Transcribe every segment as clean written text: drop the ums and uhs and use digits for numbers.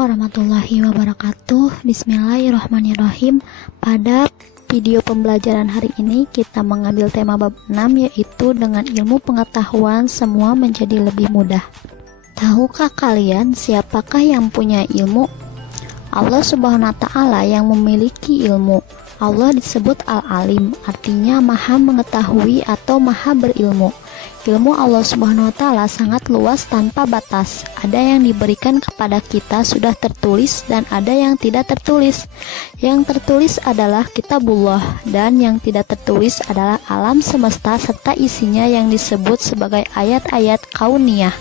warahmatullahi wabarakatuh. Bismillahirrahmanirrahim. Pada video pembelajaran hari ini kita mengambil tema bab 6, yaitu dengan ilmu pengetahuan semua menjadi lebih mudah. Tahukah kalian siapakah yang punya ilmu? Allah Subhanahu wa Ta'ala yang memiliki ilmu. Allah disebut Al-Alim, artinya maha mengetahui atau maha berilmu. Ilmu Allah Subhanahu wa Ta'ala sangat luas tanpa batas. Ada yang diberikan kepada kita sudah tertulis dan ada yang tidak tertulis. Yang tertulis adalah kitabullah dan yang tidak tertulis adalah alam semesta serta isinya yang disebut sebagai ayat-ayat kauniyah.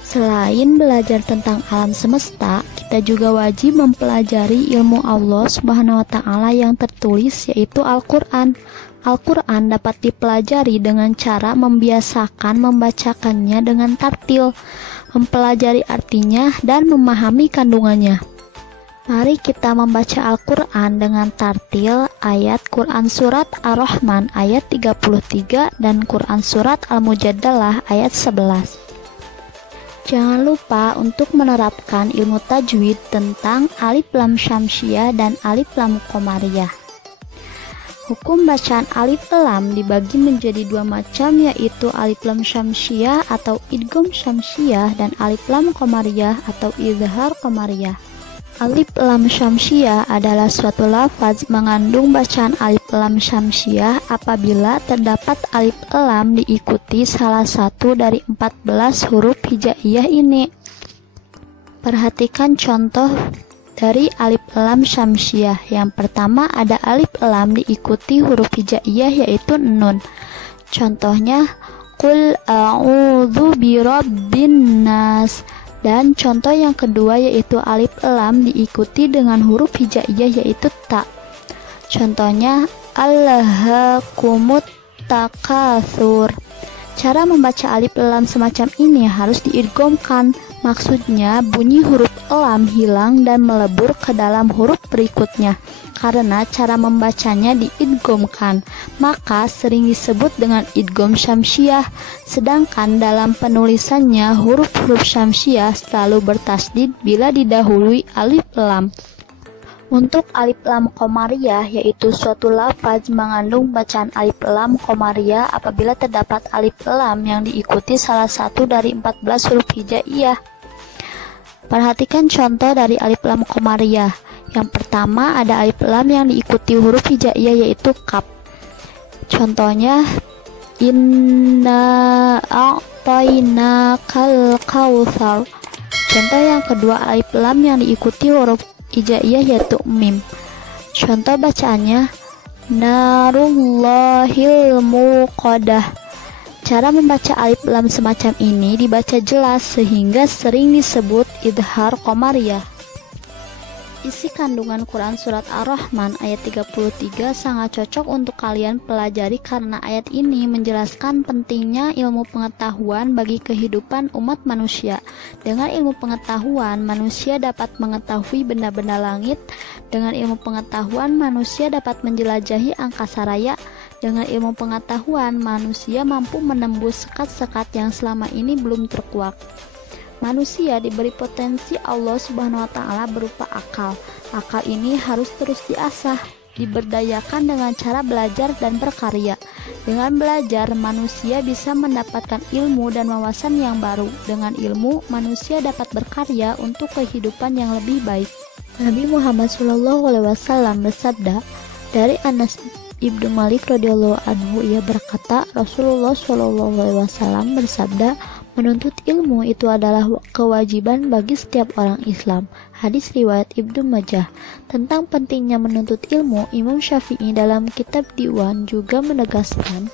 Selain belajar tentang alam semesta, kita juga wajib mempelajari ilmu Allah Subhanahu wa Ta'ala yang tertulis, yaitu Al-Quran. Al-Quran dapat dipelajari dengan cara membiasakan membacakannya dengan tartil, mempelajari artinya, dan memahami kandungannya. Mari kita membaca Al-Quran dengan tartil ayat Quran Surat Ar-Rahman ayat 33 dan Quran Surat Al-Mujadalah ayat 11. Jangan lupa untuk menerapkan ilmu tajwid tentang alif lam syamsiyah dan alif lam qamariyah. Hukum bacaan alif lam dibagi menjadi dua macam, yaitu alif lam syamsiyah atau idgham syamsiyah dan alif lam qamariyah atau izhar qamariyah. Alif lam syamsiyah adalah suatu lafaz mengandung bacaan alif lam syamsiyah apabila terdapat alif lam diikuti salah satu dari 14 huruf hijaiyah ini. Perhatikan contoh dari alif lam syamsiyah. Yang pertama ada alif lam diikuti huruf hijaiyah yaitu nun. Contohnya qul a'udzu birabbin nas. Dan contoh yang kedua yaitu alif lam diikuti dengan huruf hijaiyah yaitu ta. Contohnya alhaakumut takatsur. Cara membaca alif lam semacam ini harus diidghamkan. Maksudnya bunyi huruf lam hilang dan melebur ke dalam huruf berikutnya. Karena cara membacanya diidghamkan, maka sering disebut dengan idgham syamsiyah. Sedangkan dalam penulisannya huruf-huruf syamsiyah selalu bertasdid bila didahului alif lam. Untuk alif lam qamariyah, yaitu suatu lafaz mengandung bacaan alif lam qamariyah apabila terdapat alif lam yang diikuti salah satu dari 14 huruf hijaiyah. Perhatikan contoh dari alif lam qamariyah. Yang pertama ada alif lam yang diikuti huruf hijaiyah yaitu kaf. Contohnya inna a'tainakal kautsar. Contoh yang kedua alif lam yang diikuti huruf hijaiyah yaitu mim. Contoh bacaannya narullahil muqadah. Cara membaca alif lam semacam ini dibaca jelas sehingga sering disebut izhar qamariyah. Isi kandungan Quran Surat Ar-Rahman ayat 33 sangat cocok untuk kalian pelajari karena ayat ini menjelaskan pentingnya ilmu pengetahuan bagi kehidupan umat manusia. Dengan ilmu pengetahuan, manusia dapat mengetahui benda-benda langit. Dengan ilmu pengetahuan, manusia dapat menjelajahi angkasa raya. Dengan ilmu pengetahuan, manusia mampu menembus sekat-sekat yang selama ini belum terkuak. Manusia diberi potensi Allah Subhanahu wa Ta'ala berupa akal. Akal ini harus terus diasah, diberdayakan dengan cara belajar dan berkarya. Dengan belajar, manusia bisa mendapatkan ilmu dan wawasan yang baru. Dengan ilmu, manusia dapat berkarya untuk kehidupan yang lebih baik. Nabi Muhammad SAW bersabda, dari Anas Ibnu Malik radhiyallahu anhu, ia berkata, Rasulullah SAW bersabda, menuntut ilmu itu adalah kewajiban bagi setiap orang Islam. Hadis riwayat Ibnu Majah. Tentang pentingnya menuntut ilmu, Imam Syafi'i dalam kitab Diwan juga menegaskan,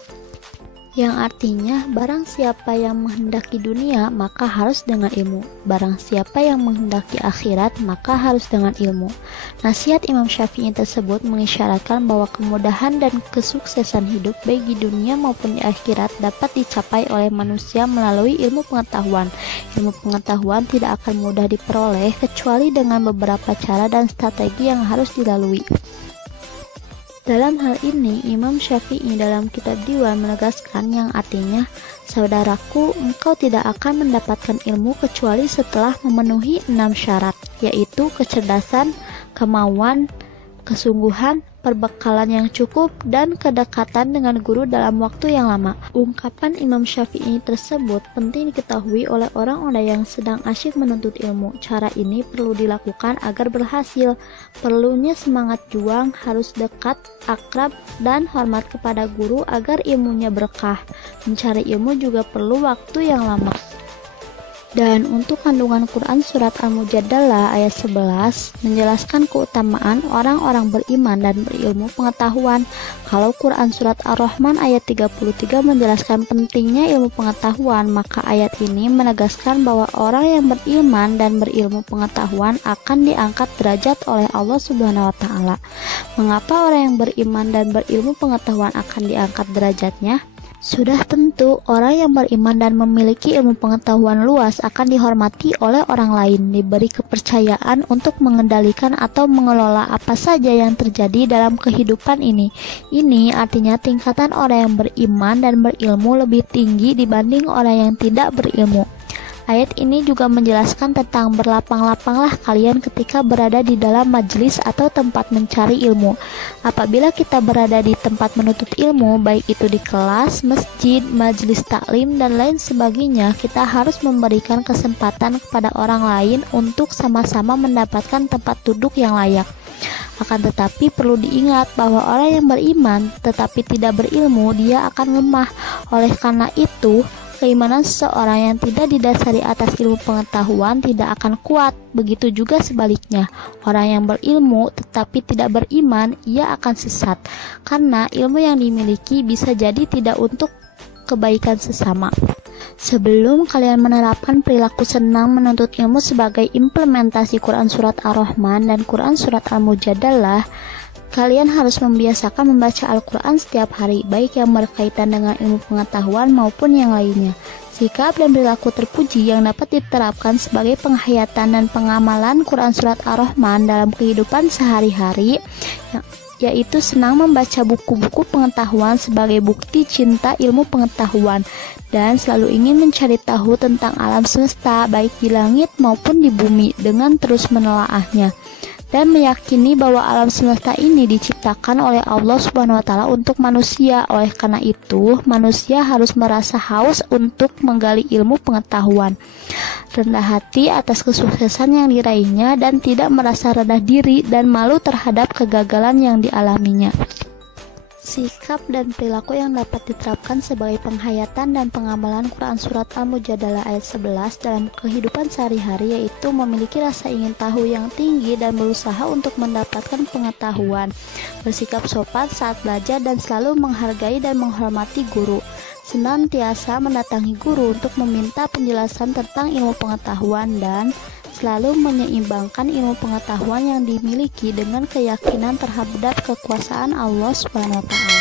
yang artinya barang siapa yang menghendaki dunia maka harus dengan ilmu, barang siapa yang menghendaki akhirat maka harus dengan ilmu. Nasihat Imam Syafi'i tersebut mengisyaratkan bahwa kemudahan dan kesuksesan hidup baik di dunia maupun di akhirat dapat dicapai oleh manusia melalui ilmu pengetahuan. Ilmu pengetahuan tidak akan mudah diperoleh kecuali dengan beberapa cara dan strategi yang harus dilalui. Dalam hal ini, Imam Syafi'i dalam kitab Diwan menegaskan yang artinya Saudaraku, engkau tidak akan mendapatkan ilmu kecuali setelah memenuhi 6 syarat, yaitu kecerdasan, kemauan, kesungguhan, perbekalan yang cukup, dan kedekatan dengan guru dalam waktu yang lama. Ungkapan Imam Syafi'i tersebut penting diketahui oleh orang-orang yang sedang asyik menuntut ilmu. Cara ini perlu dilakukan agar berhasil. Perlunya semangat juang, harus dekat, akrab, dan hormat kepada guru agar ilmunya berkah. Mencari ilmu juga perlu waktu yang lama. Dan untuk kandungan Quran surat Al-Mujadalah ayat 11 menjelaskan keutamaan orang-orang beriman dan berilmu pengetahuan. Kalau Quran surat Ar-Rahman ayat 33 menjelaskan pentingnya ilmu pengetahuan, maka ayat ini menegaskan bahwa orang yang beriman dan berilmu pengetahuan akan diangkat derajat oleh Allah Subhanahu wa taala. Mengapa orang yang beriman dan berilmu pengetahuan akan diangkat derajatnya? Sudah tentu, orang yang beriman dan memiliki ilmu pengetahuan luas akan dihormati oleh orang lain, diberi kepercayaan untuk mengendalikan atau mengelola apa saja yang terjadi dalam kehidupan ini. Ini artinya tingkatan orang yang beriman dan berilmu lebih tinggi dibanding orang yang tidak berilmu. Ayat ini juga menjelaskan tentang berlapang-lapanglah kalian ketika berada di dalam majelis atau tempat mencari ilmu. Apabila kita berada di tempat menuntut ilmu, baik itu di kelas, masjid, majelis taklim, dan lain sebagainya, kita harus memberikan kesempatan kepada orang lain untuk sama-sama mendapatkan tempat duduk yang layak. Akan tetapi perlu diingat bahwa orang yang beriman tetapi tidak berilmu, dia akan lemah. Oleh karena itu, keimanan seseorang yang tidak didasari atas ilmu pengetahuan tidak akan kuat. Begitu juga sebaliknya, orang yang berilmu tetapi tidak beriman, ia akan sesat. Karena ilmu yang dimiliki bisa jadi tidak untuk kebaikan sesama. Sebelum kalian menerapkan perilaku senang menuntut ilmu sebagai implementasi Quran surat Ar-Rahman dan Quran surat Al-Mujadalah, kalian harus membiasakan membaca Al-Quran setiap hari, baik yang berkaitan dengan ilmu pengetahuan maupun yang lainnya. Sikap dan perilaku terpuji yang dapat diterapkan sebagai penghayatan dan pengamalan Quran surat Ar-Rahman dalam kehidupan sehari-hari, yaitu senang membaca buku-buku pengetahuan sebagai bukti cinta ilmu pengetahuan, dan selalu ingin mencari tahu tentang alam semesta, baik di langit maupun di bumi, dengan terus menelaahnya. Dan meyakini bahwa alam semesta ini diciptakan oleh Allah Subhanahu wa taala untuk manusia. Oleh karena itu, manusia harus merasa haus untuk menggali ilmu pengetahuan, rendah hati atas kesuksesan yang diraihnya, dan tidak merasa rendah diri dan malu terhadap kegagalan yang dialaminya. Sikap dan perilaku yang dapat diterapkan sebagai penghayatan dan pengamalan Quran surat Al-Mujadalah ayat 11 dalam kehidupan sehari-hari, yaitu memiliki rasa ingin tahu yang tinggi dan berusaha untuk mendapatkan pengetahuan, bersikap sopan saat belajar dan selalu menghargai dan menghormati guru, senantiasa mendatangi guru untuk meminta penjelasan tentang ilmu pengetahuan, dan selalu menyeimbangkan ilmu pengetahuan yang dimiliki dengan keyakinan terhadap kekuasaan Allah Subhanahu wa taala.